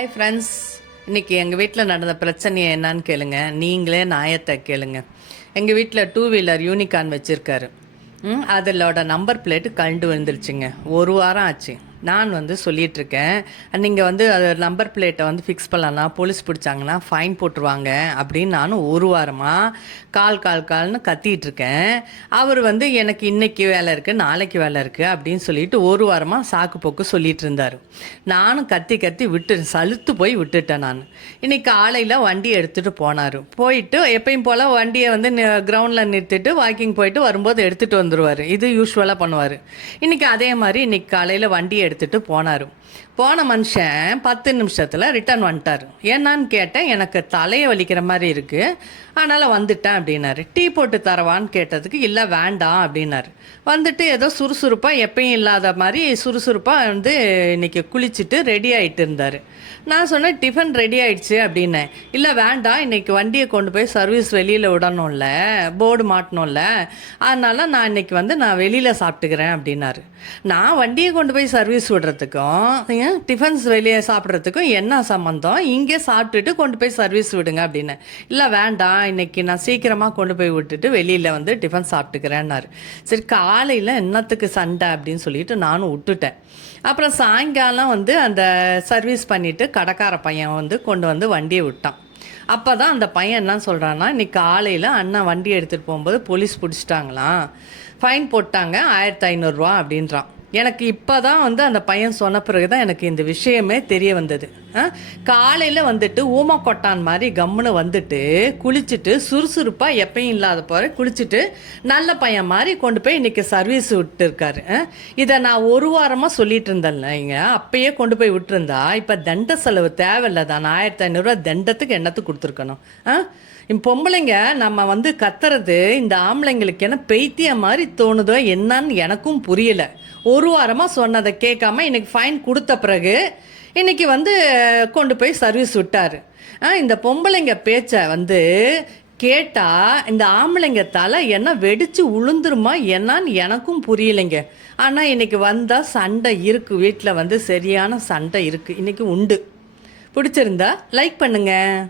Hi friends இன்னைக்கு எங்கள் வீட்டில் நடந்த பிரச்சனையை என்னன்னு கேளுங்க. நீங்களே நாயத்தை கேளுங்க. எங்கள் வீட்டில் டூ வீலர் யூனிகான் வச்சுருக்காரு. ம் அதிலோட நம்பர் பிளேட்டு கழண்டு விழுந்துருச்சுங்க. ஒரு வாரம் ஆச்சு. நான் வந்து சொல்லிகிட்ருக்கேன் நீங்கள் வந்து அது நம்பர் பிளேட்டை வந்து ஃபிக்ஸ் பண்ணலன்னா போலீஸ் பிடிச்சாங்கன்னா ஃபைன் போட்டுருவாங்க அப்படின்னு நானும் ஒரு வாரமாக கால் கால் கால்னு கத்திட்டு இருக்கேன் அவர் வந்து எனக்கு இன்னைக்கு வேலை இருக்குது நாளைக்கு வேலை இருக்குது அப்படின்னு சொல்லிட்டு ஒரு வாரமாக சாக்கு போக்கு சொல்லிட்டு இருந்தார் நானும் கத்தி கத்தி விட்டு சலுத்து போய் விட்டுட்டேன் நான். இன்னைக்கு காலையில் வண்டி எடுத்துகிட்டு போனார். போயிட்டு எப்பயும் போல் வண்டியை வந்து கிரவுண்டில் நிறுத்திட்டு வாக்கிங் போயிட்டு வரும்போது எடுத்துகிட்டு வந்துடுவார் இது யூஸ்வலாக பண்ணுவார். இன்னைக்கு அதே மாதிரி இன்னைக்கு காலையில் வண்டியை எடுத்துகிட்டு போனார். போன மனுஷன் பத்து நிமிஷத்தில் ரிட்டர்ன் வந்துட்டார். ஏன்னான்னு கேட்டேன் எனக்கு தலையை வலிக்கிற மாதிரி இருக்குது அதனால் வந்துட்டேன் அப்படின்னாரு. டீ போட்டு தரவான்னு கேட்டதுக்கு இல்லை வேண்டாம் அப்படின்னாரு. வந்துட்டு ஏதோ சுறுசுறுப்பாக எப்பயும் இல்லாத மாதிரி சுறுசுறுப்பாக வந்து இன்னைக்கு குளிச்சுட்டு ரெடி ஆகிட்டு இருந்தார். நான் சொன்னேன் டிஃபன் ரெடி ஆயிடுச்சு அப்படின்னேன். இல்லை வேண்டாம். இன்னைக்கு வண்டியை கொண்டு போய் சர்வீஸ் வெளியில் விடணும்ல. போர்டு மாட்டணும்ல. அதனால் நான் இன்னைக்கு வந்து நான் வெளியில் சாப்பிட்டுக்கிறேன் அப்படின்னாரு. நான் வண்டியை கொண்டு போய் சர்வீஸ் விடுறதுக்கும் ஏன் டிஃபன்ஸ் வெளியே சாப்பிட்றதுக்கும் என்ன சம்மந்தம் இங்கே சாப்பிட்டுட்டு கொண்டு போய் சர்வீஸ் விடுங்க அப்படின்னு. இல்லை வேண்டாம் இன்னைக்கு நான் சீக்கிரமாக கொண்டு போய் விட்டுட்டு வெளியில் வந்து டிஃபன் சாப்பிட்டுக்கிறேன்னாரு. சரி காலையில் என்னத்துக்கு சண்டை அப்படின்னு சொல்லிட்டு நானும் விட்டுட்டேன். அப்புறம் சாயங்காலம் வந்து அந்த சர்வீஸ் பண்ணிவிட்டு கடைக்கார பையன் வந்து கொண்டு வந்து வண்டியை விட்டான். அப்போ தான் அந்த பையன் என்ன சொல்கிறான்னா இன்னைக்கு காலையில் அண்ணன் வண்டி எடுத்துகிட்டு போகும்போது போலீஸ் பிடிச்சிட்டாங்களாம். ஃபைன் போட்டாங்க ஆயிரத்தி ஐநூறுரூவா அப்படின்றான். எனக்கு இப்போ தான் வந்து அந்த பையன் சொன்ன பிறகு தான் எனக்கு இந்த விஷயமே தெரிய வந்தது. காலையில் வந்துட்டு ஊமா கொட்டான் மாதிரி கம்முன்னு வந்துட்டு குளிச்சுட்டு சுறுசுறுப்பாக எப்பயும் இல்லாத போகிற குளிச்சுட்டு நல்ல பையன் மாதிரி கொண்டு போய் இன்றைக்கி சர்வீஸ் விட்டுருக்காரு. இதை நான் ஒரு வாரமாக சொல்லிட்டு இருந்தேன்ல அப்பயே கொண்டு போய் விட்டுருந்தா இப்போ தண்ட செலவு தேவையில்லை தான். ஆயிரத்தி ஐநூறுரூவா தண்டத்துக்கு என்னத்துக்கு கொடுத்துருக்கணும்? ஆ? பொம்பளைங்க நம்ம வந்து கத்துறது இந்த ஆம்பளைங்களுக்கு என்ன பெய்த்திய மாதிரி தோணுதோ என்னன்னு எனக்கும் புரியல. ஒரு வாரமாக சொன்னதை கேட்காம இன்னைக்கு ஃபைன் கொடுத்த பிறகு இன்றைக்கி வந்து கொண்டு போய் சர்வீஸ் விட்டார். ஆ இந்த பொம்பளைங்க பேச்சை வந்து கேட்டால் இந்த ஆம்பளைங்க தலை என்ன வெடித்து உளுந்துருமா என்னான்னு எனக்கும் புரியலைங்க. ஆனால் இன்னைக்கு வந்தால் சண்டை இருக்குது வீட்டில் வந்து சரியான சண்டை இருக்குது இன்றைக்கி உண்டு. பிடிச்சிருந்தா லைக் பண்ணுங்கள்